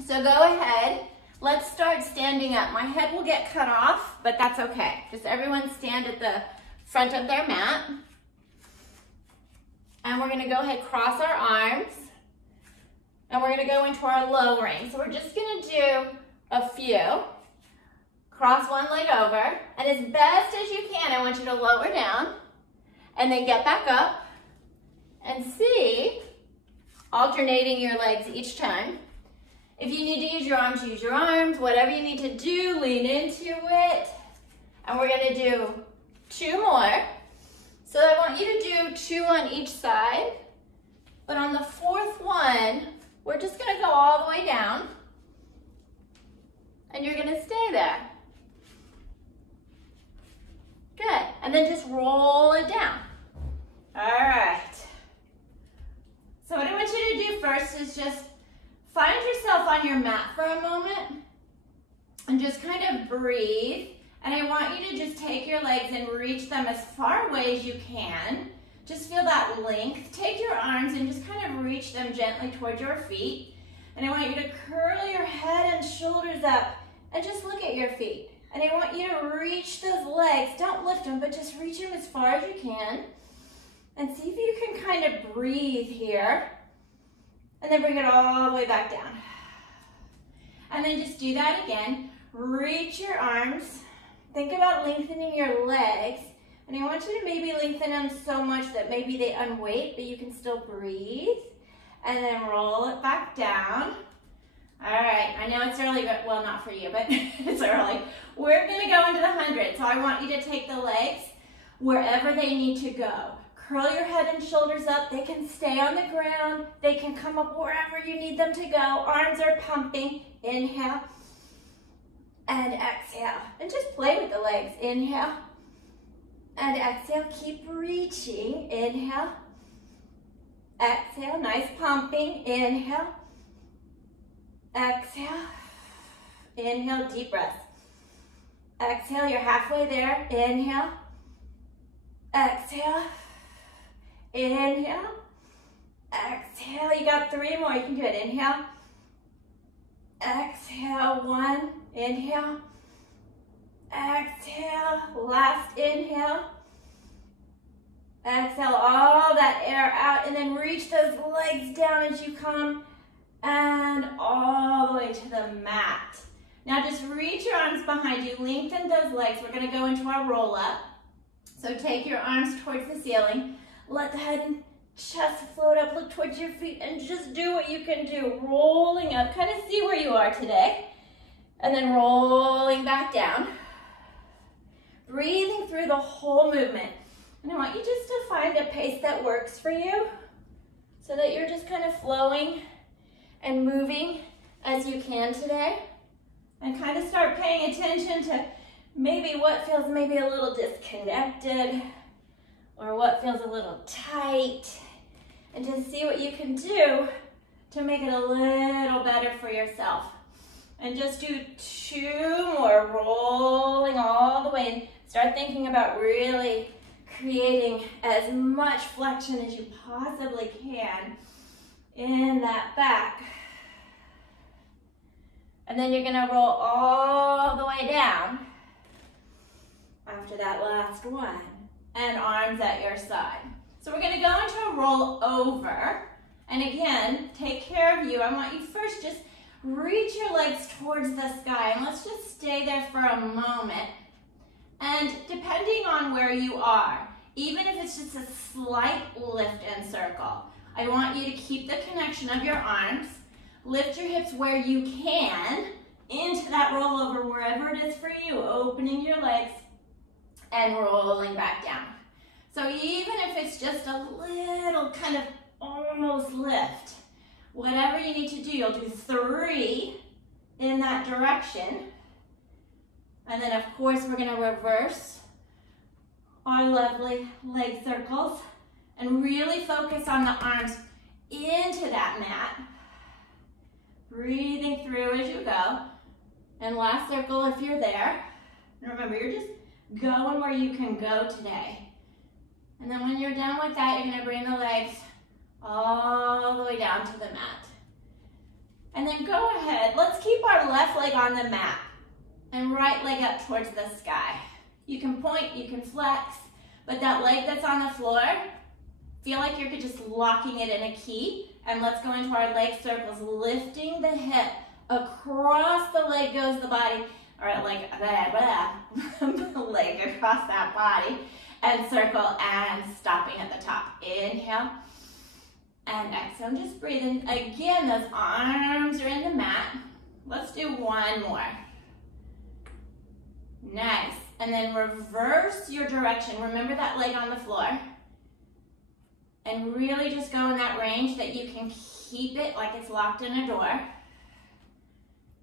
So go ahead. Let's start standing up. My head will get cut off, but that's okay. Just everyone stand at the front of their mat. And we're gonna go ahead, cross our arms. And we're gonna go into our lowering. So we're just gonna do a few. Cross one leg over. And as best as you can, I want you to lower down. And then get back up. And see, alternating your legs each time. If you need to use your arms, use your arms. Whatever you need to do, lean into it. And we're gonna do 2 more. So I want you to do 2 on each side. But on the 4th one, we're just gonna go all the way down. And you're gonna stay there. Good, and then just roll it down. All right. So what I want you to do first is just find yourself on your mat for a moment and just kind of breathe. And I want you to just take your legs and reach them as far away as you can. Just feel that length. Take your arms and just kind of reach them gently towards your feet. And I want you to curl your head and shoulders up and just look at your feet. And I want you to reach those legs. Don't lift them, but just reach them as far as you can. And see if you can kind of breathe here. And then bring it all the way back down. And then just do that again. Reach your arms. Think about lengthening your legs. And I want you to maybe lengthen them so much that maybe they unweight, but you can still breathe. And then roll it back down. All right, I know it's early, but well, not for you, but it's early. We're gonna go into the 100. So I want you to take the legs wherever they need to go. Curl your head and shoulders up. They can stay on the ground. They can come up wherever you need them to go. Arms are pumping. Inhale and exhale. And just play with the legs. Inhale and exhale. Keep reaching. Inhale. Exhale. Nice pumping. Inhale. Exhale. Inhale. Deep breath. Exhale. You're halfway there. Inhale. Exhale. Inhale, exhale, you got 3 more, you can do it. Inhale, exhale, 1, inhale, exhale, last inhale, exhale all that air out, and then reach those legs down as you come, and all the way to the mat. Now just reach your arms behind you, lengthen those legs. We're gonna go into our roll up. So take your arms towards the ceiling. Let the head and chest float up, look towards your feet, and just do what you can do. Rolling up, kind of see where you are today. And then rolling back down. Breathing through the whole movement. And I want you just to find a pace that works for you so that you're just kind of flowing and moving as you can today. And kind of start paying attention to maybe what feels maybe a little disconnected, or what feels a little tight, and just see what you can do to make it a little better for yourself. And just do 2 more, rolling all the way, and start thinking about really creating as much flexion as you possibly can in that back. And then you're gonna roll all the way down after that last one. And arms at your side. So we're gonna go into a roll over. And again, take care of you. I want you first just reach your legs towards the sky, and let's just stay there for a moment. And depending on where you are, even if it's just a slight lift and circle, I want you to keep the connection of your arms. Lift your hips where you can into that rollover, wherever it is for you, opening your legs and rolling back down. So even if it's just a little kind of almost lift, whatever you need to do, you'll do 3 in that direction. And then of course we're gonna reverse our lovely leg circles and really focus on the arms into that mat. Breathing through as you go. And last circle if you're there. And remember, you're just going where you can go today. And then when you're done with that, you're gonna bring the legs all the way down to the mat. And then go ahead, let's keep our left leg on the mat and right leg up towards the sky. You can point, you can flex, but that leg that's on the floor, feel like you're just locking it in a key. And let's go into our leg circles, lifting the hip. Across the leg goes the body, or like leg across that body, and circle and stopping at the top. Inhale and exhale, and just breathing. Again, those arms are in the mat. Let's do one more. Nice. And then reverse your direction. Remember that leg on the floor. And really just go in that range that you can keep it like it's locked in a door.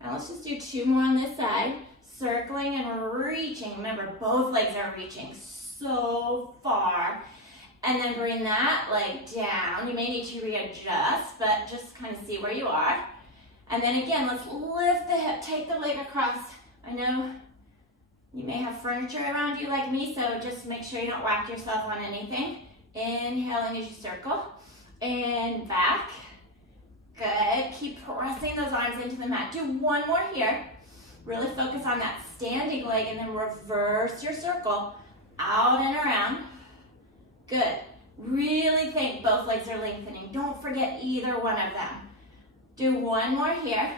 Now let's just do two more on this side. Circling and reaching. Remember, both legs are reaching so far. And then bring that leg down. You may need to readjust, but just kind of see where you are. And then again, let's lift the hip, take the leg across. I know you may have furniture around you like me, so just make sure you don't whack yourself on anything. Inhaling as you circle. And back. Good. Keep pressing those arms into the mat. Do one more here. Really focus on that standing leg and then reverse your circle. Out and around. Good. Really think both legs are lengthening. Don't forget either one of them. Do one more here.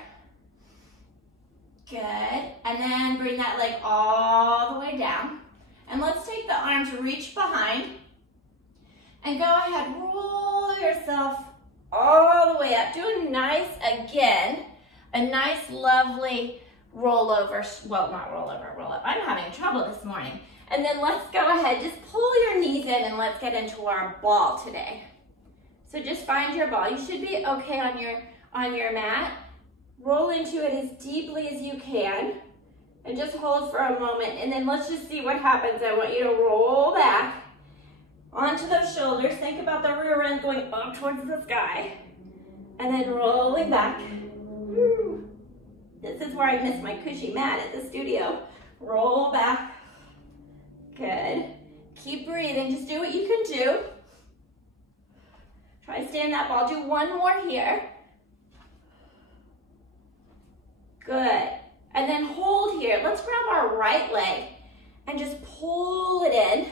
Good. And then bring that leg all the way down. And let's take the arms, reach behind. And go ahead, roll yourself all the way up. Do a nice, again, a nice, lovely rollover. Well, not rollover, roll up. I'm having trouble this morning. And then let's go ahead, just pull your knees in and let's get into our ball today. So just find your ball. You should be okay on your mat. Roll into it as deeply as you can and just hold for a moment. And then let's just see what happens. I want you to roll back onto those shoulders. Think about the rear end going up towards the sky. And then rolling back. Woo. This is where I miss my cushy mat at the studio. Roll back. Good. Keep breathing. Just do what you can do. Try to stay in that ball. Do one more here. Good. And then hold here. Let's grab our right leg and just pull it in.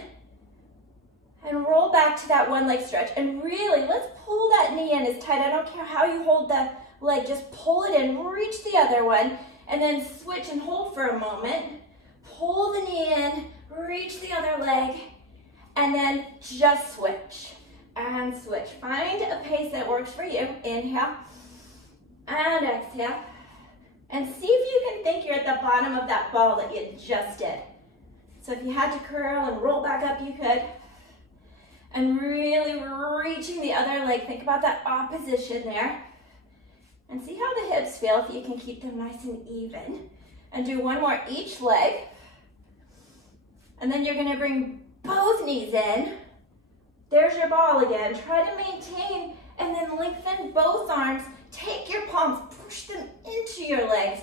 And roll back to that one leg stretch. And really, let's pull that knee in as tight. I don't care how you hold the leg. Just pull it in. Reach the other one. And then switch and hold for a moment. Pull the knee in. Reach the other leg. And then just switch. And switch. Find a pace that works for you. Inhale. And exhale. And see if you can think you're at the bottom of that ball that you just did. So if you had to curl and roll back up, you could. And really reaching the other leg. Think about that opposition there. And see how the hips feel, if you can keep them nice and even. And do one more each leg. And then you're going to bring both knees in. There's your ball again. Try to maintain and then lengthen both arms. Take your palms, push them into your legs.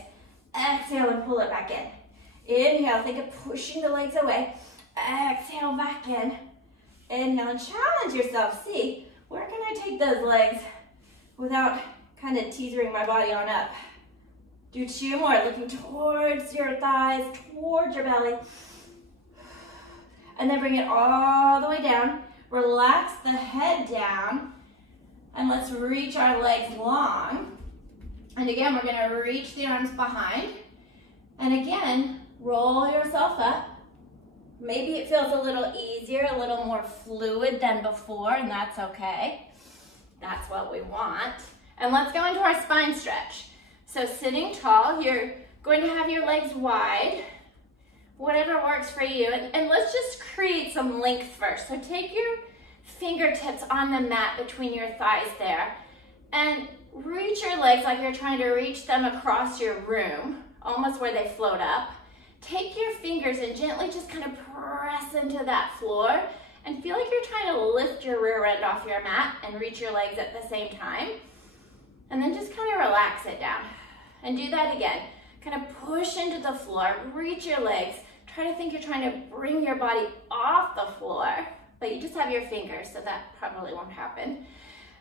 Exhale and pull it back in. Inhale, think of pushing the legs away. Exhale, back in. Inhale and challenge yourself. See, where can I take those legs without kind of teetering my body on up? Do two more, looking towards your thighs, towards your belly. And then bring it all the way down. Relax the head down. And let's reach our legs long. And again, we're going to reach the arms behind. And again, roll yourself up. Maybe it feels a little easier, a little more fluid than before, and that's okay. That's what we want. And let's go into our spine stretch. So sitting tall, you're going to have your legs wide, whatever works for you. And let's just create some length first. So take your fingertips on the mat between your thighs there and reach your legs like you're trying to reach them across your room, almost where they float up. Take your fingers and gently just kind of press into that floor and feel like you're trying to lift your rear end off your mat and reach your legs at the same time. And then just kind of relax it down. And do that again. Kind of push into the floor, reach your legs. Try to think you're trying to bring your body off the floor, but you just have your fingers, so that probably won't happen.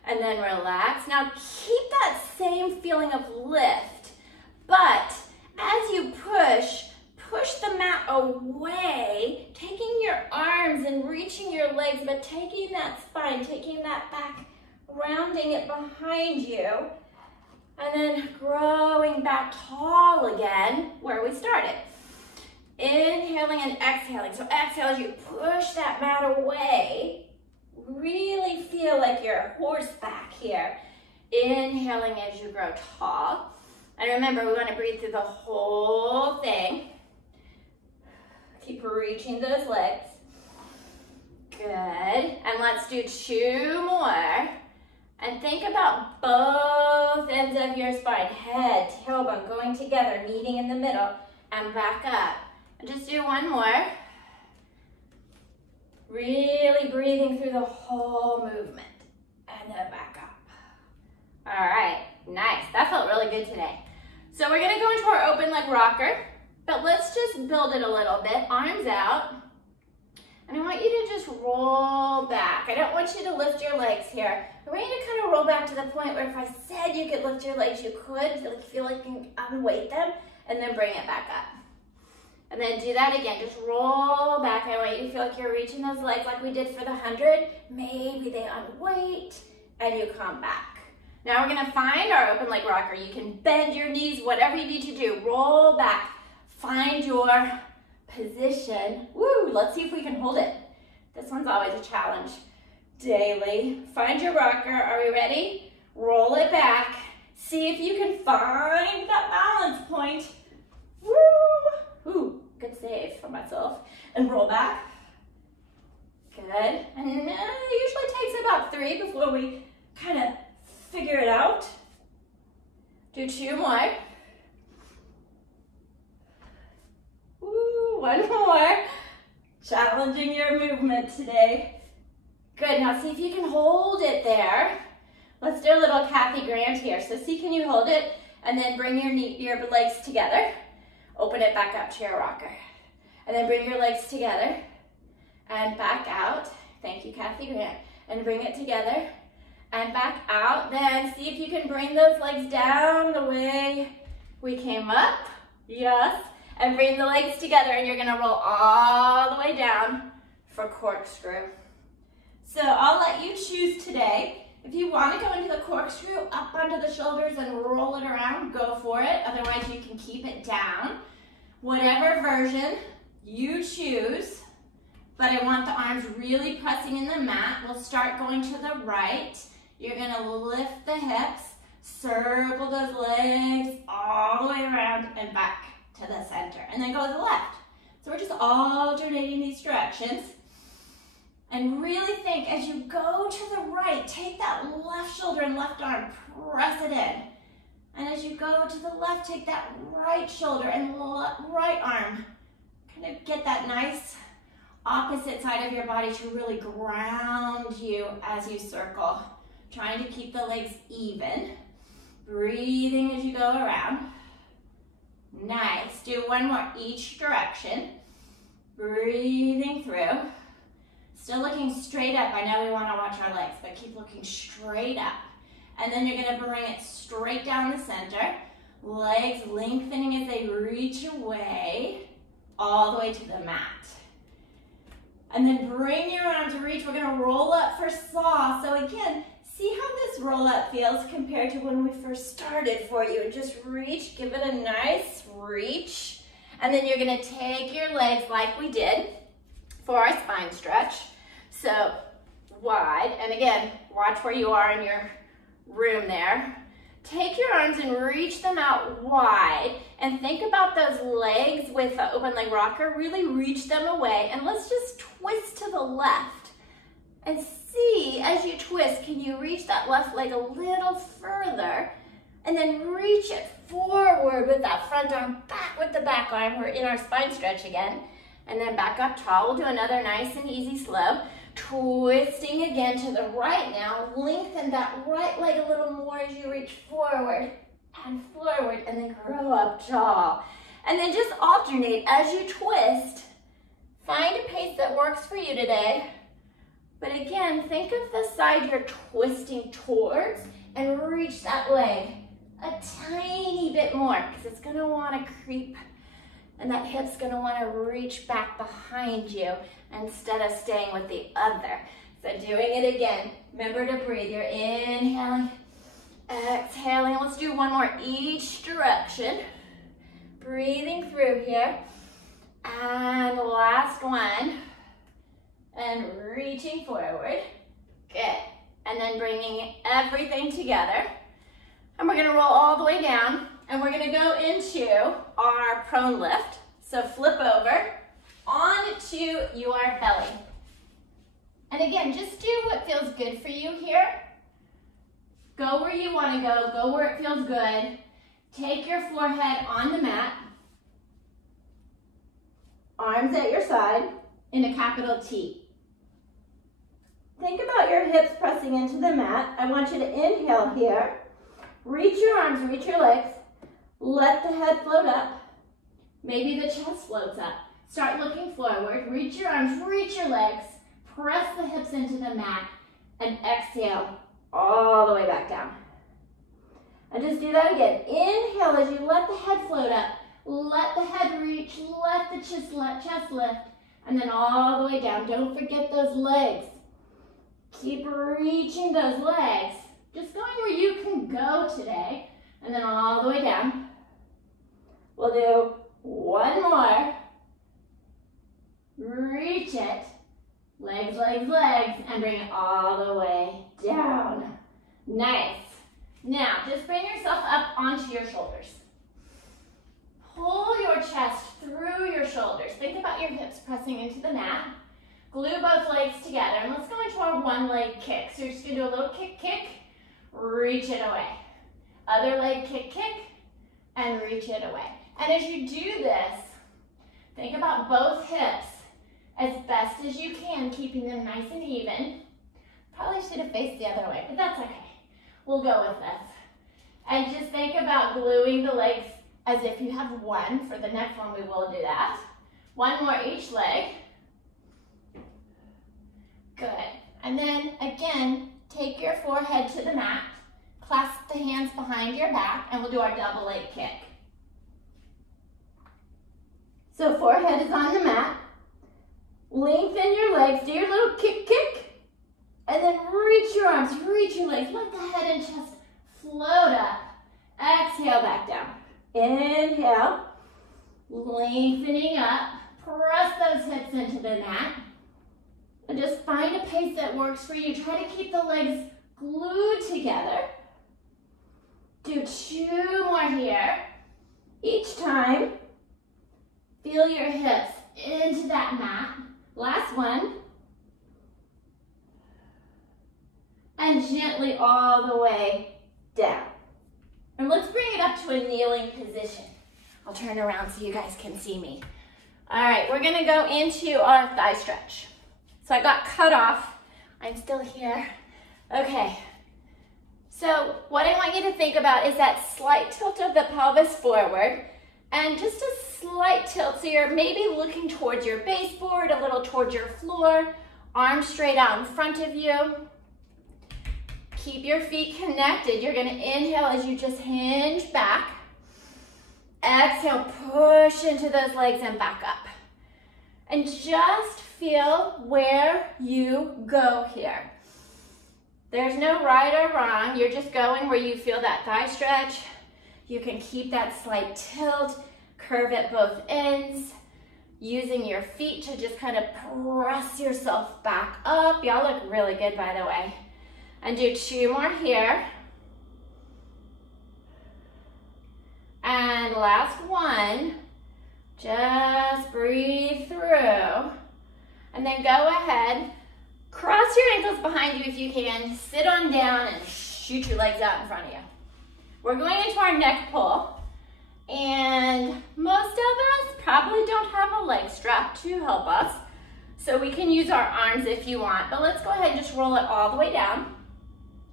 and then relax. Now keep that same feeling of lift, but as you push the mat away, taking your arms and reaching your legs, but taking that spine, taking that back, rounding it behind you, and then growing back tall again where we started. Inhaling and exhaling. So exhale as you push that mat away. Really feel like you're a horseback here. Inhaling as you grow tall. And remember, we want to breathe through the whole thing. Keep reaching those legs. Good. And let's do 2 more. And think about both ends of your spine. Head, tailbone going together, meeting in the middle, and back up. And just do 1 more. Really breathing through the whole movement. And then back up. All right, nice. That felt really good today. So we're gonna go into our open leg rocker, but let's just build it a little bit. Arms out. And I want you to just roll back. I don't want you to lift your legs here. I want you to kind of roll back to the point where if I said you could lift your legs, you could. Like feel like you can unweight them, and then bring it back up. And then do that again. Just roll back. I want you to feel like you're reaching those legs like we did for the 100. Maybe they unweight, and you come back. Now we're gonna find our open leg rocker. You can bend your knees, whatever you need to do. Roll back. Find your position. Woo, let's see if we can hold it. This one's always a challenge. Daily. Find your rocker. Are we ready? Roll it back. See if you can find that balance point. Woo! Ooh, good save for myself. And roll back. Good. And it usually takes about 3 before we kind of figure it out. Do 2 more. Ooh, 1 more. Challenging your movement today. Good, now see if you can hold it there. Let's do a little Kathy Grant here. So see, can you hold it? And then bring your legs together. Open it back up to your rocker. And then bring your legs together. And back out. Thank you, Kathy Grant. And bring it together. And back out. Then see if you can bring those legs down the way we came up. Yes. And bring the legs together, and you're gonna roll all the way down for corkscrew. So I'll let you choose today. If you wanna go into the corkscrew, up onto the shoulders and roll it around, go for it. Otherwise you can keep it down. Whatever version you choose, but I want the arms really pressing in the mat. We'll start going to the right. You're gonna lift the hips, circle those legs all the way around and back to the center, and then go to the left. So we're just alternating these directions. And really think as you go to the right, take that left shoulder and left arm, press it in. And as you go to the left, take that right shoulder and right arm. Kind of get that nice opposite side of your body to really ground you as you circle. Trying to keep the legs even. Breathing as you go around. Nice. Do 1 more each direction. Breathing through. Still looking straight up. I know we want to watch our legs, but keep looking straight up. And then you're going to bring it straight down the center. Legs lengthening as they reach away, all the way to the mat. And then bring your arms to reach. We're going to roll up for saw. So again, see how this roll up feels compared to when we first started for you. Just reach, give it a nice reach. And then you're gonna take your legs like we did for our spine stretch. So wide, and again, watch where you are in your room there. Take your arms and reach them out wide, and think about those legs with the open leg rocker. Really reach them away, and let's just twist to the left. And see, as you twist, can you reach that left leg a little further? And then reach it forward with that front arm, back with the back arm. We're in our spine stretch again. And then back up tall. We'll do another nice and easy slow. Twisting again to the right now. Lengthen that right leg a little more as you reach forward, and then grow up tall. And then just alternate as you twist. Find a pace that works for you today. But again, think of the side you're twisting towards and reach that leg a tiny bit more because it's gonna wanna creep and that hip's gonna wanna reach back behind you instead of staying with the other. So doing it again, remember to breathe. You're inhaling, exhaling. Let's do one more each direction. Breathing through here. And last one. And reaching forward. Good. And then bringing everything together. And we're gonna roll all the way down. And we're gonna go into our prone lift. So flip over onto your belly. And again, just do what feels good for you here. Go where you wanna go. Go where it feels good. Take your forehead on the mat. Arms at your side in a capital T. Think about your hips pressing into the mat. I want you to inhale here. Reach your arms, reach your legs. Let the head float up. Maybe the chest floats up. Start looking forward. Reach your arms, reach your legs. Press the hips into the mat. And exhale all the way back down. And just do that again. Inhale as you let the head float up. Let the head reach. Let the chest lift. And then all the way down. Don't forget those legs. Keep reaching those legs. Just going where you can go today. And then all the way down. We'll do one more. Reach it. Legs, legs, legs. And bring it all the way down. Nice. Now, just bring yourself up onto your shoulders. Pull your chest through your shoulders. Think about your hips pressing into the mat. Glue both legs together. And let's go into our one leg kick. So you're just going to do a little kick, kick. Reach it away. Other leg kick, kick. And reach it away. And as you do this, think about both hips as best as you can, keeping them nice and even. Probably should have faced the other way, but that's okay. We'll go with this. And just think about gluing the legs as if you have one. For the next one, we will do that. One more each leg. Good. And then, again, take your forehead to the mat. Clasp the hands behind your back, and we'll do our double leg kick. So forehead is on the mat. Lengthen your legs. Do your little kick, kick. And then reach your arms, reach your legs. Let the head and chest float up. Exhale back down. Inhale. Lengthening up. Press those hips into the mat. And just find a pace that works for you. Try to keep the legs glued together. Do 2 more here. Each time, feel your hips into that mat. Last one. And gently all the way down. And let's bring it up to a kneeling position. I'll turn around so you guys can see me. All right, we're gonna go into our thigh stretch. So I got cut off. I'm still here. Okay. So what I want you to think about is that slight tilt of the pelvis forward and just a slight tilt. So you're maybe looking towards your baseboard, a little towards your floor, arms straight out in front of you. Keep your feet connected. You're gonna inhale as you just hinge back. Exhale, push into those legs and back up. And just feel where you go here. There's no right or wrong. You're just going where you feel that thigh stretch. You can keep that slight tilt, curve at both ends, using your feet to just kind of press yourself back up. Y'all look really good, by the way. And do 2 more here. And last one. Just breathe through. And then go ahead, cross your ankles behind you if you can, sit on down and shoot your legs out in front of you. We're going into our neck pull. And most of us probably don't have a leg strap to help us. So we can use our arms if you want, but let's go ahead and just roll it all the way down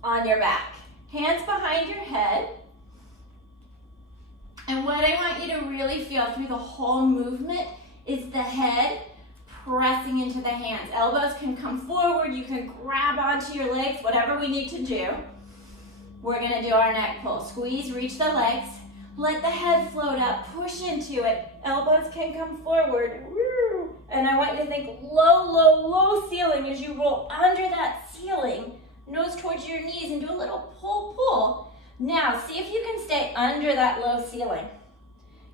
on your back. Hands behind your head. And what I want you to really feel through the whole movement is the head pressing into the hands. Elbows can come forward. You can grab onto your legs, whatever we need to do. We're gonna do our neck pull. Squeeze, reach the legs. Let the head float up, push into it. Elbows can come forward. Woo. And I want you to think low, low, low ceiling as you roll under that ceiling. Nose towards your knees and do a little pull, pull. Now, see if you can stay under that low ceiling.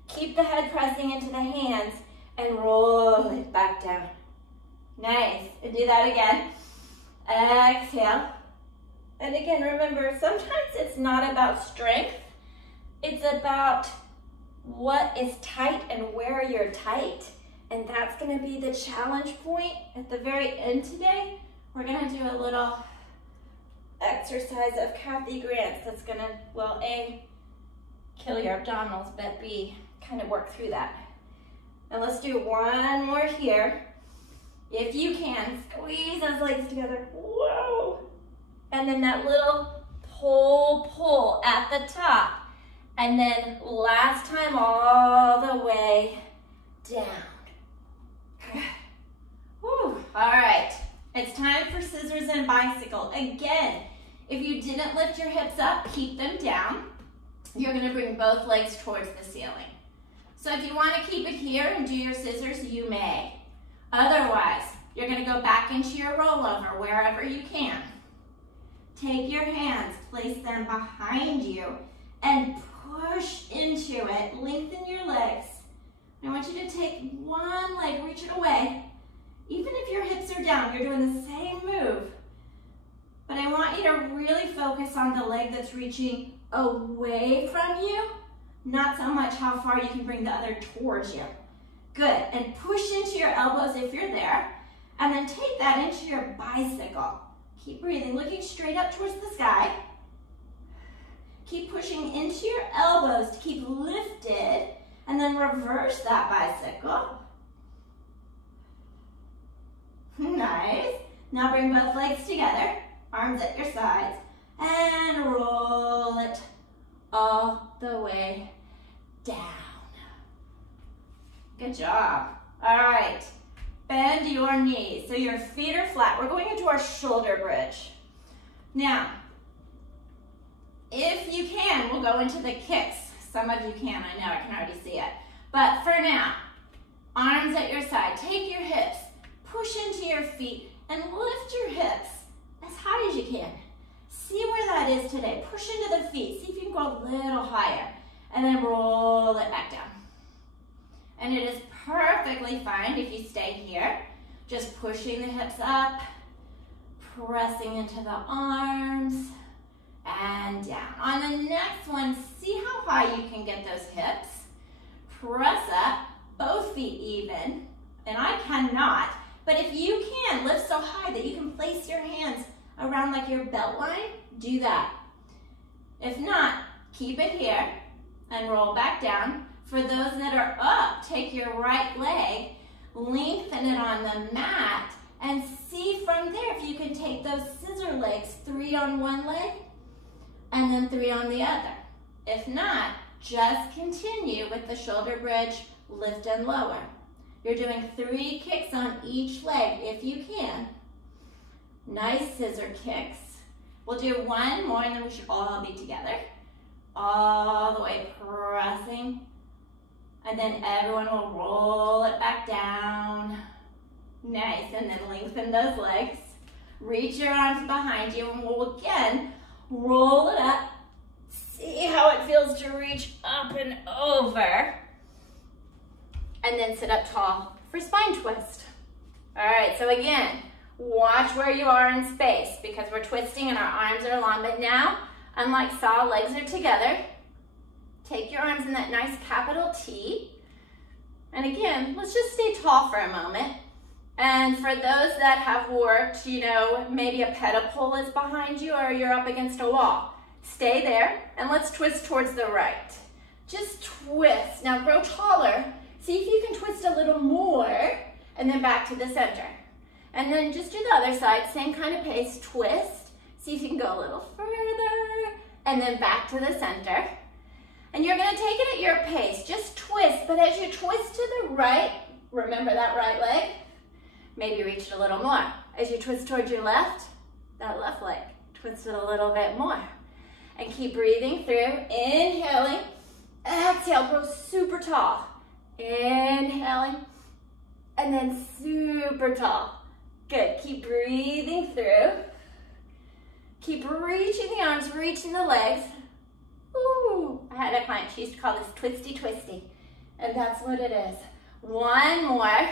Keep the head pressing into the hands and roll it back down. Nice. And do that again. Exhale. And again, remember, sometimes it's not about strength. It's about what is tight and where you're tight. And that's gonna be the challenge point at the very end today. We're gonna do a little exercise of Kathy Grant's that's gonna, well, A, kill your abdominals, but B, kind of work through that. And let's do one more here. If you can, squeeze those legs together. Whoa. And then that little pull, pull at the top. And then last time all the way down. Good. Whew. All right, it's time for scissors and bicycle. Again, if you didn't lift your hips up, keep them down. You're gonna bring both legs towards the ceiling. So if you wanna keep it here and do your scissors, you may. Otherwise, you're gonna go back into your rollover wherever you can. Take your hands, place them behind you, and push into it. Lengthen your legs. I want you to take one leg, reach it away. Even if your hips are down, you're doing the same move. But I want you to really focus on the leg that's reaching away from you, not so much how far you can bring the other towards you. Good, and push into your elbows if you're there, and then take that into your bicycle. Keep breathing, looking straight up towards the sky. Keep pushing into your elbows to keep lifted, and then reverse that bicycle. Nice. Now bring both legs together, arms at your sides, and roll it all the way down. Good job. All right. Bend your knees so your feet are flat. We're going into our shoulder bridge. Now, if you can, we'll go into the kicks. Some of you can, I know, I can already see it. But for now, arms at your side. Take your hips, push into your feet, and lift your hips as high as you can. See where that is today. Push into the feet. See if you can go a little higher. And then roll it back down. And it is perfectly fine if you stay here. Just pushing the hips up, pressing into the arms, and down. On the next one, see how high you can get those hips. Press up, both feet even, and I cannot, but if you can, lift so high that you can place your hands around like your belt line, do that. If not, keep it here and roll back down. For those that are up, take your right leg, lengthen it on the mat, and see from there if you can take those scissor legs, 3 on one leg, and then 3 on the other. If not, just continue with the shoulder bridge, lift and lower. You're doing 3 kicks on each leg if you can. Nice scissor kicks. We'll do one more and then we should all be together. All the way pressing. And then everyone will roll it back down. Nice, and then lengthen those legs. Reach your arms behind you and we'll again roll it up. See how it feels to reach up and over. And then sit up tall for spine twist. All right, so again, watch where you are in space because we're twisting and our arms are long. But now, unlike saw, legs are together. Take your arms in that nice capital T. And again, let's just stay tall for a moment. And for those that have worked, you know, maybe a pedal is behind you or you're up against a wall. Stay there and let's twist towards the right. Just twist. Now grow taller. See if you can twist a little more and then back to the center. And then just do the other side, same kind of pace, twist. See if you can go a little further and then back to the center. And you're gonna take it at your pace, just twist, but as you twist to the right, remember that right leg, maybe reach it a little more. As you twist towards your left, that left leg, twist it a little bit more. And keep breathing through, inhaling, exhale, grow super tall. Inhaling, and then super tall. Good, keep breathing through. Keep reaching the arms, reaching the legs. Ooh, I had a client, she used to call this twisty twisty, and that's what it is. One more.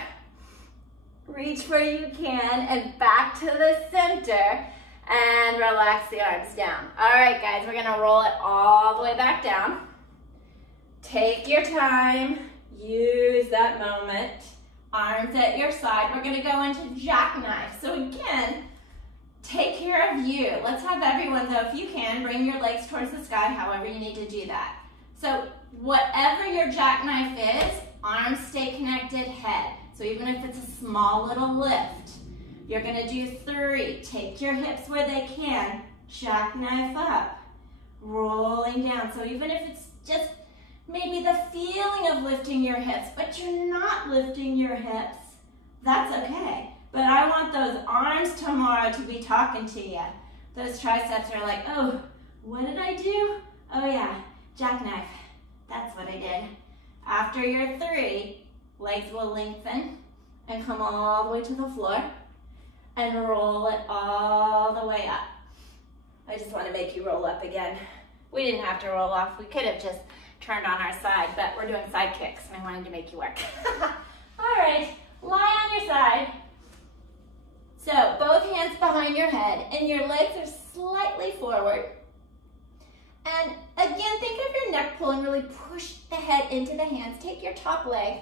Reach where you can and back to the center and relax the arms down. All right, guys, we're gonna roll it all the way back down. Take your time, use that moment. Arms at your side. We're gonna go into jackknife. So again, take care of you. Let's have everyone, though, if you can, bring your legs towards the sky, however you need to do that. So whatever your jackknife is, arms stay connected, head. So even if it's a small little lift, you're gonna do 3. Take your hips where they can, jackknife up, rolling down. So even if it's just maybe the feeling of lifting your hips, but you're not lifting your hips, that's okay. But I want those arms tomorrow to be talking to you. Those triceps are like, oh, what did I do? Oh yeah, jackknife. That's what I did. After your 3, legs will lengthen and come all the way to the floor and roll it all the way up. I just want to make you roll up again. We didn't have to roll off. We could have just turned on our side, but we're doing side kicks and I wanted to make you work. All right, lie on your side. So both hands behind your head and your legs are slightly forward. And again, think of your neck pull and really push the head into the hands. Take your top leg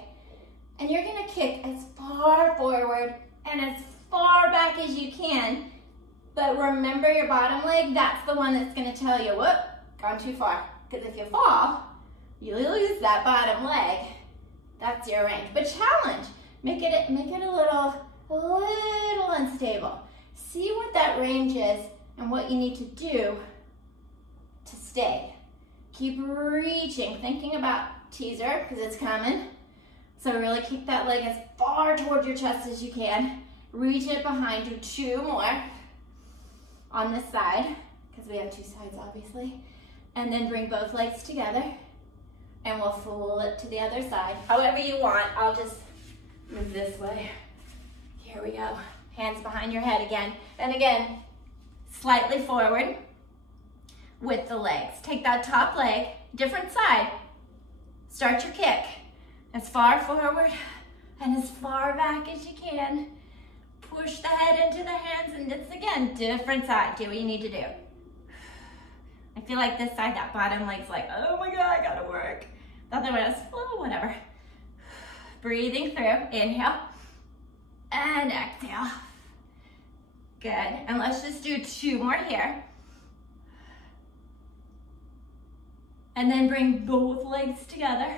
and you're gonna kick as far forward and as far back as you can. But remember your bottom leg, that's the one that's gonna tell you, whoop, gone too far. Because if you fall, you lose that bottom leg. That's your range. But challenge, make it a little unstable. See what that range is and what you need to do to stay. Keep reaching, thinking about teaser, because it's coming. So really keep that leg as far toward your chest as you can. Reach it behind, do 2 more on this side, because we have 2 sides obviously. And then bring both legs together and we'll flip to the other side. However you want, I'll just move this way. Here we go. Hands behind your head again. And again, slightly forward with the legs. Take that top leg, different side. Start your kick as far forward and as far back as you can. Push the head into the hands and it's again, different side. Do what you need to do. I feel like this side, that bottom leg's like, oh my God, I gotta work. The other one is, oh, whatever. Breathing through, inhale and exhale. Good, and let's just do 2 more here. And then bring both legs together.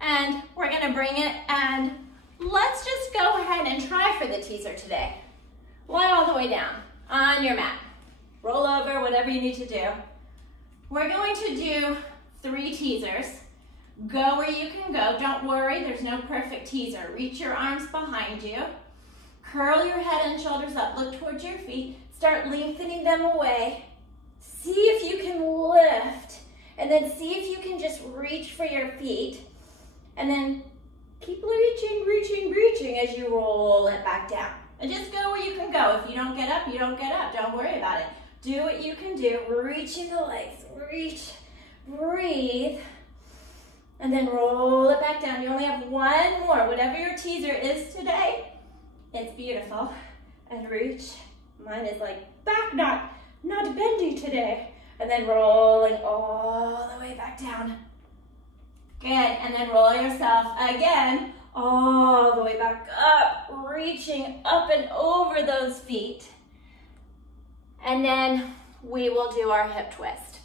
And we're gonna bring it and let's just go ahead and try for the teaser today. Lie all the way down on your mat. Roll over, whatever you need to do. We're going to do 3 teasers. Go where you can go. Don't worry, there's no perfect teaser. Reach your arms behind you. Curl your head and shoulders up. Look towards your feet. Start lengthening them away. See if you can lift. And then see if you can just reach for your feet. And then keep reaching, reaching, reaching as you roll it back down. And just go where you can go. If you don't get up, you don't get up. Don't worry about it. Do what you can do. Reaching the legs. Reach, breathe. And then roll it back down. You only have 1 more. Whatever your teaser is today, it's beautiful. And reach. Mine is like back, not bendy today. And then rolling all the way back down. Good, and then roll yourself again, all the way back up, reaching up and over those feet. And then we will do our hip twist.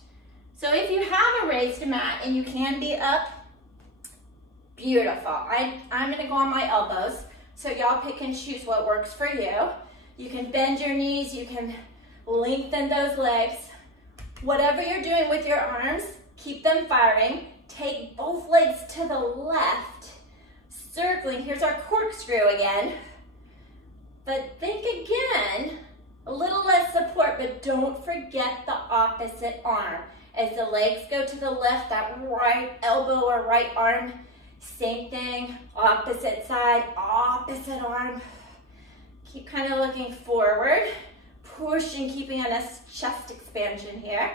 So if you have a raised mat and you can be up, beautiful. I'm gonna go on my elbows, so y'all pick and choose what works for you. You can bend your knees, you can lengthen those legs. Whatever you're doing with your arms, keep them firing. Take both legs to the left, circling. Here's our corkscrew again. But think again, a little less support, but don't forget the opposite arm. As the legs go to the left, that right elbow or right arm, same thing, opposite side, opposite arm. Keep kind of looking forward, pushing, keeping a nice chest expansion here.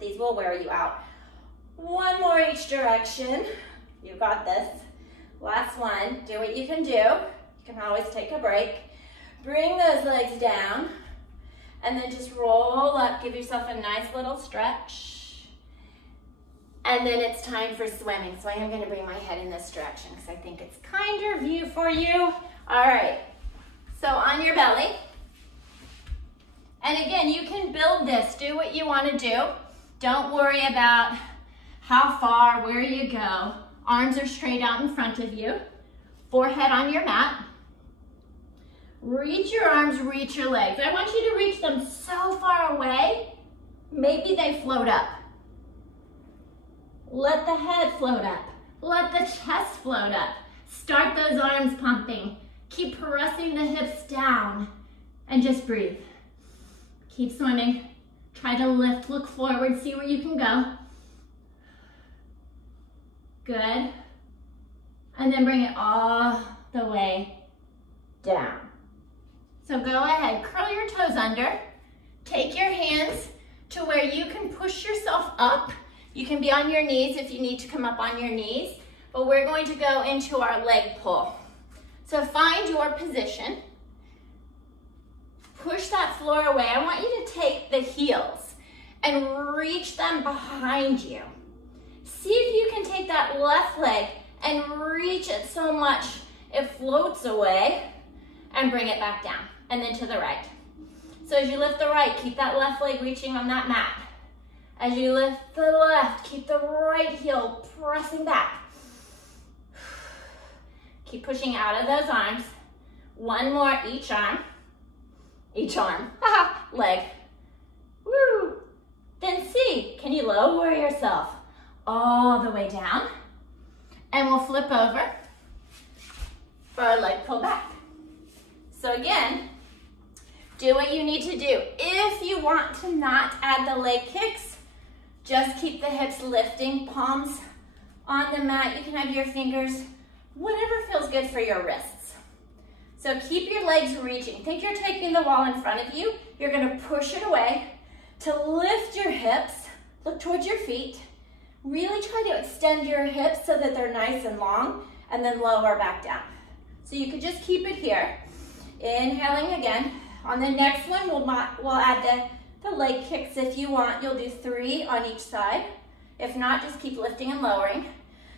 These will wear you out. One more each direction. You got this. Last one, do what you can do. You can always take a break. Bring those legs down and then just roll up. Give yourself a nice little stretch. And then it's time for swimming. So I am gonna bring my head in this direction because I think it's kinder view for you. All right, so on your belly. And again, you can build this. Do what you wanna do. Don't worry about how far, where you go. Arms are straight out in front of you. Forehead on your mat. Reach your arms, reach your legs. I want you to reach them so far away, maybe they float up. Let the head float up. Let the chest float up. Start those arms pumping. Keep pressing the hips down and just breathe. Keep swimming. Try to lift, look forward, see where you can go. Good. And then bring it all the way down. So go ahead, curl your toes under. Take your hands to where you can push yourself up. You can be on your knees if you need to come up on your knees, but we're going to go into our leg pull. So find your position. Push that floor away. I want you to take the heels and reach them behind you. See if you can take that left leg and reach it so much it floats away and bring it back down and then to the right. So as you lift the right, keep that left leg reaching on that mat. As you lift the left, keep the right heel pressing back. Keep pushing out of those arms. One more each arm, leg. Woo. Then see, can you lower yourself all the way down? And we'll flip over for our leg pull back. So again, do what you need to do. If you want to not add the leg kicks, just keep the hips lifting, palms on the mat. You can have your fingers, whatever feels good for your wrists. So keep your legs reaching. Think you're taking the wall in front of you. You're gonna push it away to lift your hips, look towards your feet. Really try to extend your hips so that they're nice and long, and then lower back down. So you could just keep it here. Inhaling again. On the next one, we'll add the leg kicks if you want. You'll do 3 on each side. If not, just keep lifting and lowering.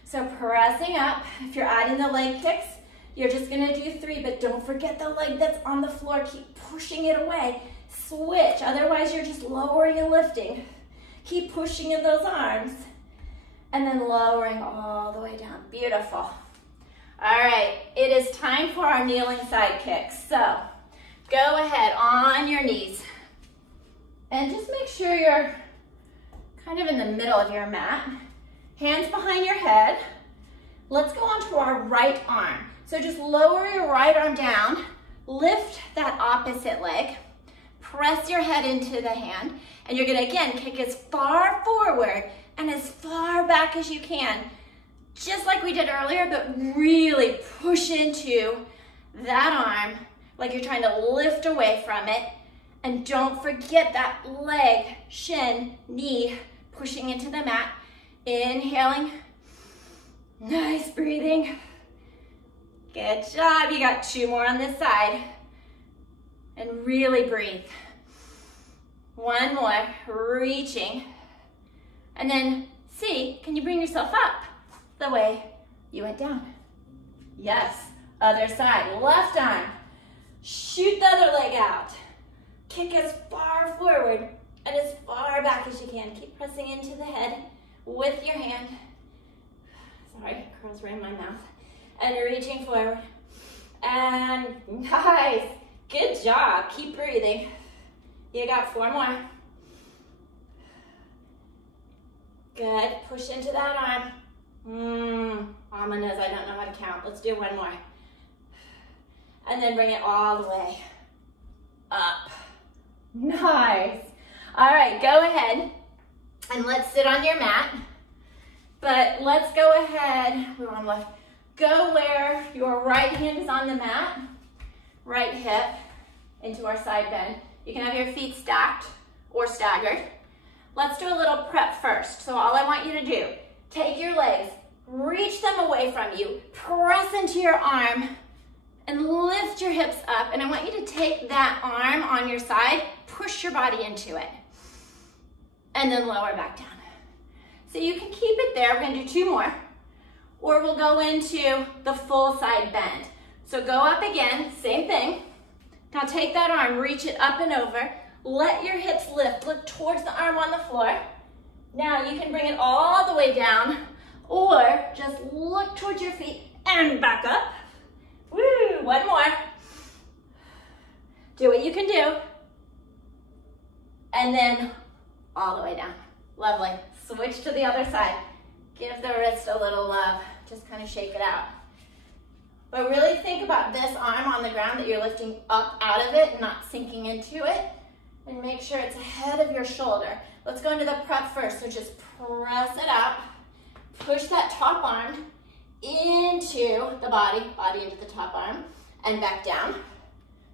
So pressing up. If you're adding the leg kicks, you're just gonna do 3, but don't forget the leg that's on the floor. Keep pushing it away. Switch, otherwise you're just lowering and lifting. Keep pushing in those arms. And then lowering all the way down. Beautiful. All right, it is time for our kneeling side kicks. So go ahead on your knees. And just make sure you're kind of in the middle of your mat. Hands behind your head. Let's go on to our right arm. So just lower your right arm down. Lift that opposite leg. Press your head into the hand. And you're gonna, again, kick as far forward and as far back as you can, just like we did earlier, but really push into that arm like you're trying to lift away from it. And don't forget that leg, shin, knee, pushing into the mat. Inhaling, nice breathing. Good job, you got 2 more on this side. And really breathe. 1 more, reaching. And then see, can you bring yourself up the way you went down? Yes, other side, left arm. Shoot the other leg out. Kick as far forward and as far back as you can. Keep pressing into the head with your hand. Sorry, curls right in my mouth. And reaching forward. And nice, good job. Keep breathing. You got 4 more. Good, push into that arm. Ominous, I don't know how to count. Let's do 1 more. And then bring it all the way up. Nice. All right, go ahead and let's sit on your mat. But let's go ahead, we're on left. Go where your right hand is on the mat, right hip into our side bend. You can have your feet stacked or staggered. Let's do a little prep first. So all I want you to do, take your legs, reach them away from you, press into your arm, and lift your hips up. And I want you to take that arm on your side, push your body into it, and then lower back down. So you can keep it there. We're gonna do 2 more, or we'll go into the full side bend. So go up again, same thing. Now take that arm, reach it up and over. Let your hips lift. Look towards the arm on the floor. Now you can bring it all the way down, or just look towards your feet and back up. Woo, 1 more. Do what you can do. And then all the way down. Lovely. Switch to the other side. Give the wrist a little love. Just kind of shake it out. But really think about this arm on the ground that you're lifting up out of it, not sinking into it. And make sure it's ahead of your shoulder. Let's go into the prep first. So just press it up. Push that top arm into the body into the top arm, and back down.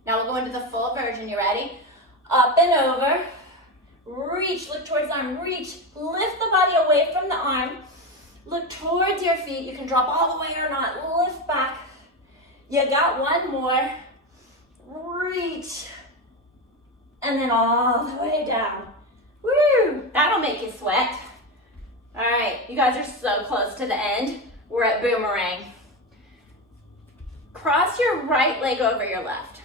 Now we'll go into the full version. You ready? Up and over. Reach, look towards the arm, reach. Lift the body away from the arm. Look towards your feet. You can drop all the way or not. Lift back. You got 1 more. Reach. And then all the way down. Woo! That'll make you sweat. All right, you guys are so close to the end. We're at boomerang. Cross your right leg over your left.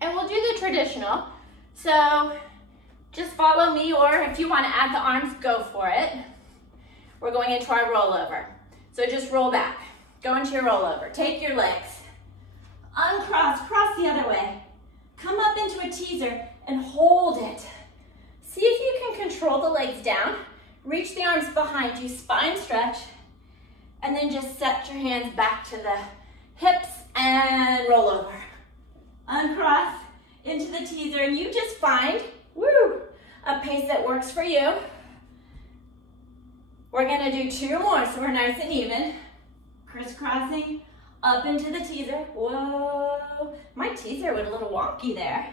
And we'll do the traditional. So just follow me, or if you want to add the arms, go for it. We're going into our rollover. So just roll back. Go into your rollover. Take your legs. Uncross, cross the other way. Come up into a teaser and hold it. See if you can control the legs down. Reach the arms behind you, spine stretch. And then just set your hands back to the hips and roll over. Uncross into the teaser, and you just find, a pace that works for you. We're gonna do 2 more, so we're nice and even. Crisscrossing up into the teaser. Whoa, my teaser went a little wonky there.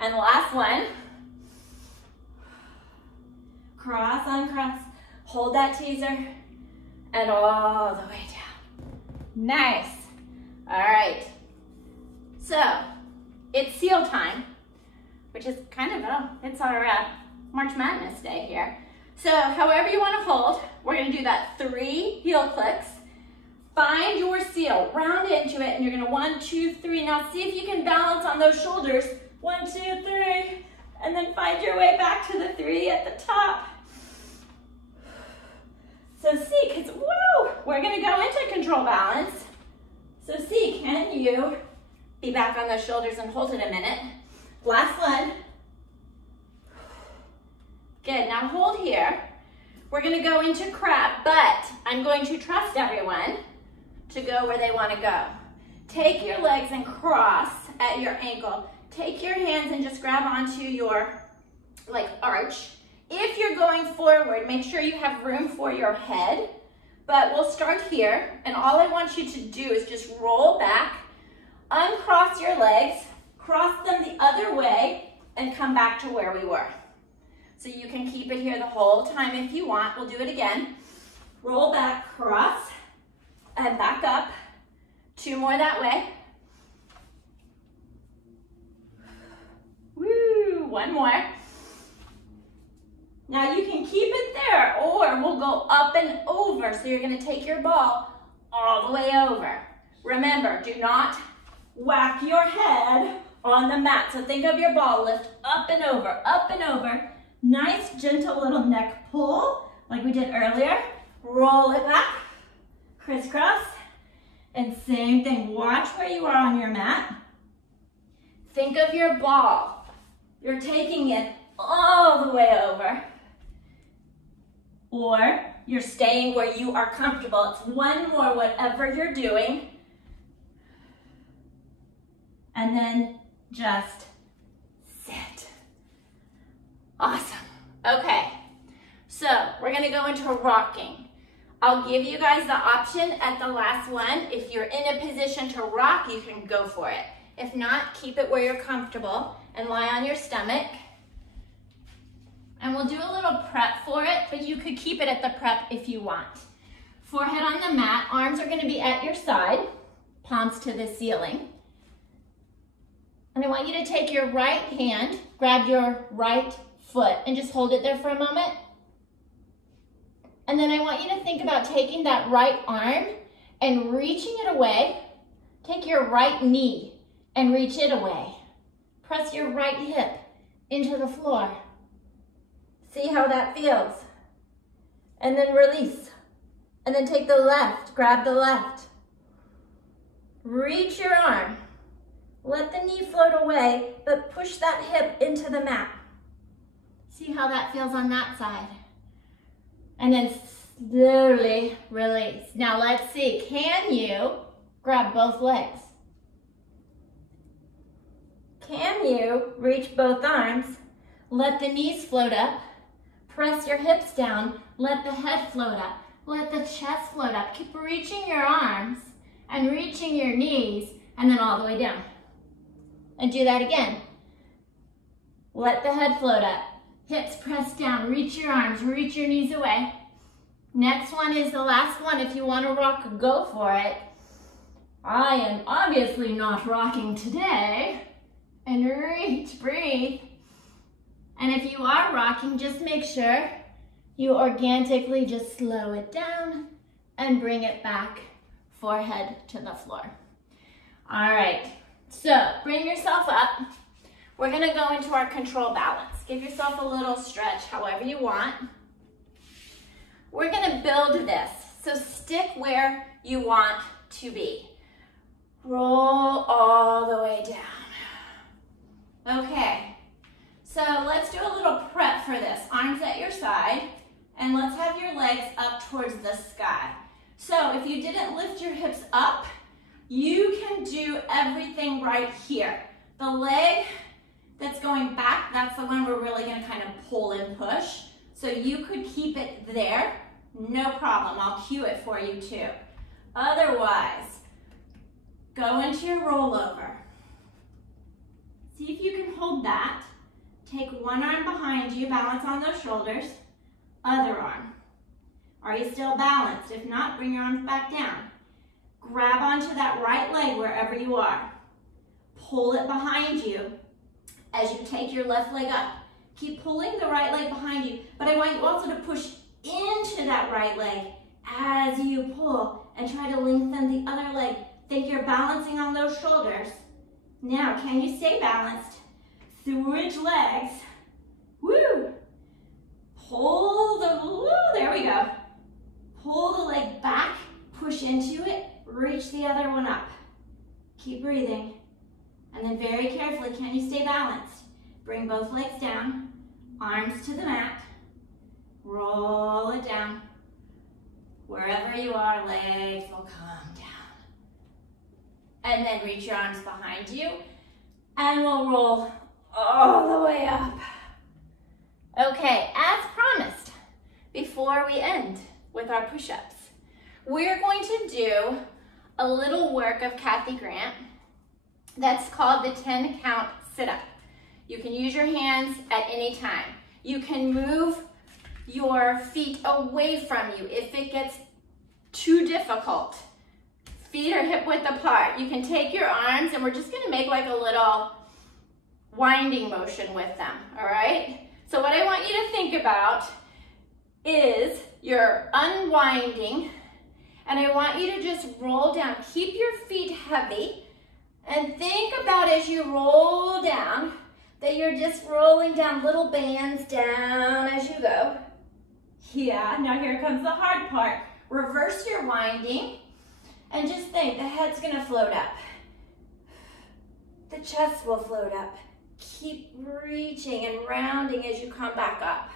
And the last one. Cross, uncross, hold that teaser, and all the way down. Nice. All right. So, it's seal time, which is kind of, it's our March Madness day here. So, however you want to hold, we're going to do that 3 heel clicks. Find your seal, round into it, and you're going to 1, 2, 3. Now, see if you can balance on those shoulders. 1, 2, 3, and then find your way back to the 3 at the top. So see, because, we're going to go into control balance. So see, can you be back on those shoulders and hold it a minute? Last one. Good, now hold here. We're going to go into crab, but I'm going to trust everyone to go where they want to go. Take your legs and cross at your ankle. Take your hands and just grab onto your, arch. If you're going forward, make sure you have room for your head, but we'll start here, and all I want you to do is just roll back, uncross your legs, cross them the other way, and come back to where we were. So you can keep it here the whole time if you want. We'll do it again. Roll back, cross, and back up. 2 more that way. Woo, 1 more. Now you can keep it there, or we'll go up and over. So you're going to take your ball all the way over. Remember, do not whack your head on the mat. So think of your ball, lift up and over, up and over. Nice, gentle little neck pull, like we did earlier. Roll it back, crisscross, and same thing. Watch where you are on your mat. Think of your ball. You're taking it all the way over. Or you're staying where you are comfortable. It's 1 more, whatever you're doing. and then just sit. Awesome. Okay, so we're gonna go into rocking. I'll give you guys the option at the last one. If you're in a position to rock, you can go for it. If not, keep it where you're comfortable and lie on your stomach. And we'll do a little prep for it, but you could keep it at the prep if you want. Forehead on the mat, arms are gonna be at your side, palms to the ceiling. And I want you to take your right hand, grab your right foot, and just hold it there for a moment. And then I want you to think about taking that right arm and reaching it away. Take your right knee and reach it away. Press your right hip into the floor. See how that feels. And then release. And then take the left, grab the left. Reach your arm. Let the knee float away, but push that hip into the mat. See how that feels on that side. And then slowly release. Now let's see, can you grab both legs? Can you reach both arms? Let the knees float up. Press your hips down. Let the head float up. Let the chest float up. Keep reaching your arms and reaching your knees and then all the way down. And do that again. Let the head float up. Hips press down. Reach your arms. Reach your knees away. Next one is the last one. If you want to rock, go for it. I am obviously not rocking today. And reach, breathe. And if you are rocking, just make sure you organically just slow it down and bring it back, forehead to the floor. All right, so bring yourself up. We're gonna go into our control balance. Give yourself a little stretch, however you want. We're gonna build this, so stick where you want to be. Roll all the way down. Okay, so let's do a little prep for this. Arms at your side, and let's have your legs up towards the sky. So if you didn't lift your hips up, you can do everything right here. The leg that's going back, that's the one we're really gonna kind of pull and push. So you could keep it there, no problem. I'll cue it for you too. Otherwise, go into your rollover. See if you can hold that. Take one arm behind you, balance on those shoulders. Other arm. Are you still balanced? If not, bring your arms back down. Grab onto that right leg wherever you are. Pull it behind you as you take your left leg up. Keep pulling the right leg behind you, but I want you also to push into that right leg as you pull and try to lengthen the other leg. Think you're balancing on those shoulders. Now, can you stay balanced? Switch legs. Woo! Pull woo, there we go. Pull the leg back, push into it, reach the other one up. Keep breathing. And then very carefully, can you stay balanced? Bring both legs down, arms to the mat, roll it down. Wherever you are, legs will come down. And then reach your arms behind you, and we'll roll all the way up. Okay, as promised, before we end with our push-ups, we're going to do a little work of Kathy Grant that's called the 10 count sit-up. You can use your hands at any time. You can move your feet away from you if it gets too difficult. Feet are hip width apart. You can take your arms and we're just gonna make like a little winding motion with them, all right? So what I want you to think about is you're unwinding and I want you to just roll down. Keep your feet heavy and think about as you roll down that you're just rolling down little bands down as you go. Yeah, now here comes the hard part. Reverse your winding and just think the head's gonna float up. The chest will float up. Keep reaching and rounding as you come back up.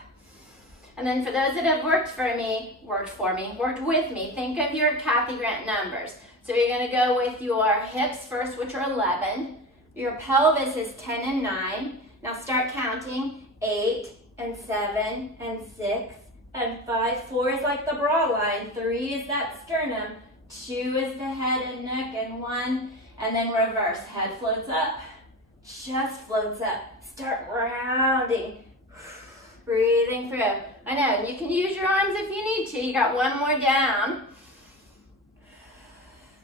And then for those that have worked with me, think of your Kathy Grant numbers. So you're gonna go with your hips first, which are 11. Your pelvis is 10 and 9. Now start counting. 8 and 7 and 6 and 5. 4 is like the bra line. 3 is that sternum. 2 is the head and neck, and 1, and then reverse. Head floats up, chest floats up. Start rounding, breathing through. I know, you can use your arms if you need to. You got one more down.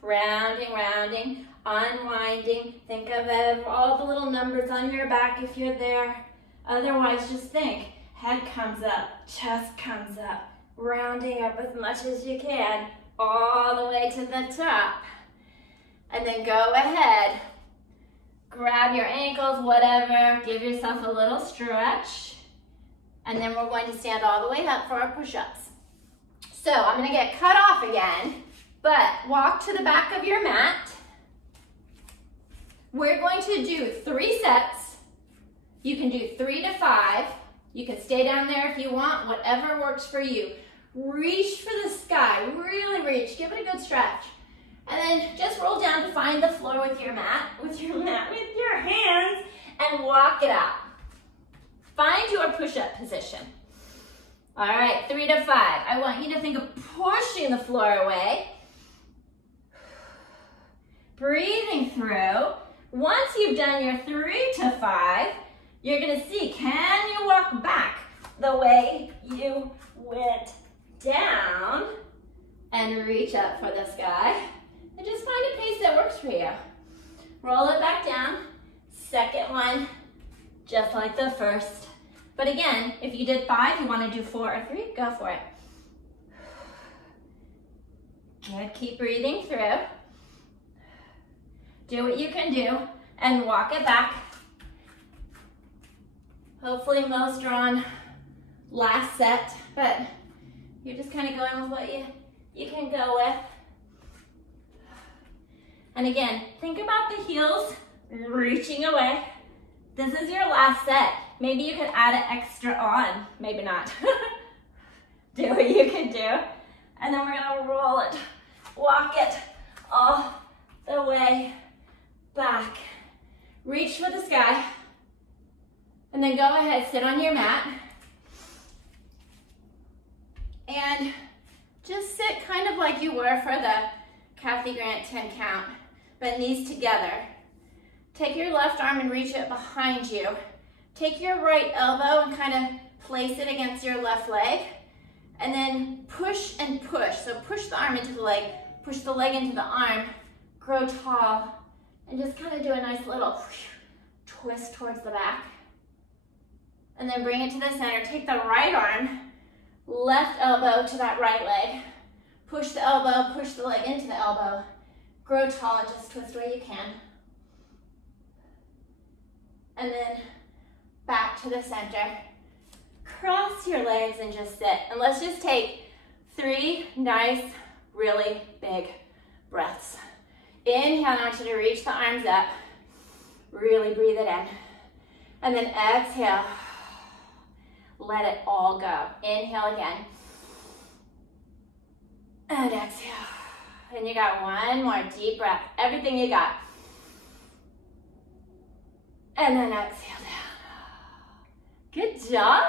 Rounding, rounding, unwinding. Think of all the little numbers on your back if you're there. Otherwise, just think. Head comes up, chest comes up, rounding up as much as you can, all the way to the top. And then go ahead, grab your ankles, whatever, give yourself a little stretch. And then we're going to stand all the way up for our push-ups. So I'm gonna get cut off again, but walk to the back of your mat. We're going to do 3 sets. You can do 3 to 5. You can stay down there if you want, whatever works for you. Reach for the sky, really reach, give it a good stretch. And then just roll down to find the floor with your hands, and walk it out. Find your push-up position. All right, 3 to 5. I want you to think of pushing the floor away. Breathing through. Once you've done your 3 to 5, you're gonna see, can you walk back the way you went down and reach up for the sky? And just find a pace that works for you. Roll it back down. Second one, just like the first. But again, if you did 5, you want to do 4 or 3, go for it. Good, keep breathing through. Do what you can do and walk it back. Hopefully most are on last set, but you're just kind of going with what you can go with. And again, think about the heels reaching away. This is your last set. Maybe you could add an extra on, maybe not. Do what you can do. And then we're gonna roll it, walk it all the way back. Reach for the sky. And then go ahead, sit on your mat. And just sit kind of like you were for the Kathy Grant 10 count, but knees together. Take your left arm and reach it behind you. Take your right elbow and kind of place it against your left leg. And then push and push. So push the arm into the leg, push the leg into the arm, grow tall, and just kind of do a nice little twist towards the back. And then bring it to the center. Take the right arm, left elbow to that right leg. Push the elbow, push the leg into the elbow. Grow tall and just twist where you can. And then back to the center. Cross your legs and just sit. And let's just take 3 nice, really big breaths. Inhale, I want you to reach the arms up. Really breathe it in. And then exhale. Let it all go. Inhale again. And exhale. And you got one more deep breath. Everything you got. And then exhale down. Good job.